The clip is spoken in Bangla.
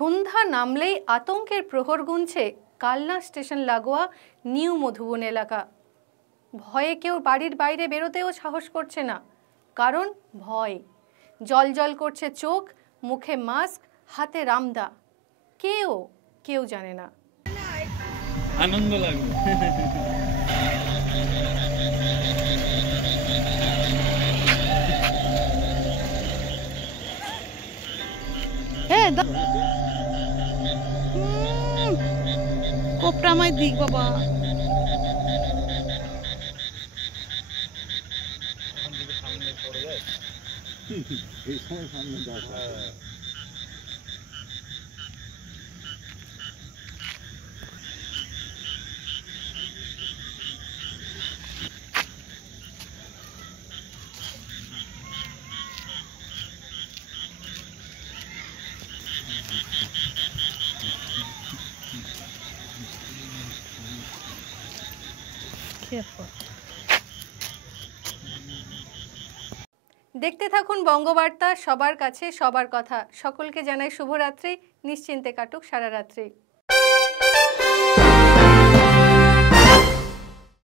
সন্ধ্যা নামলেই আতঙ্কের প্রহর গুনছে কালনা স্টেশন লাগোয়া নিউ মধুবন এলাকা। ভয়ে কেউ বাড়ির বাইরে বেরোতেও সাহস করছে না, কারণ ভয়। জল করছে চোখ, মুখে মাস্ক, হাতে রামদা। কেউ জানে না। আনন্দ লাগবে। কোপটা আমায় দিক বাবা। দেখতে থাকুন বঙ্গবার্তা, সবার কাছে সবার কথা। সকলকে জানাই শুভরাত্রি, নিশ্চিন্তে কাটুক সারা রাত্রি।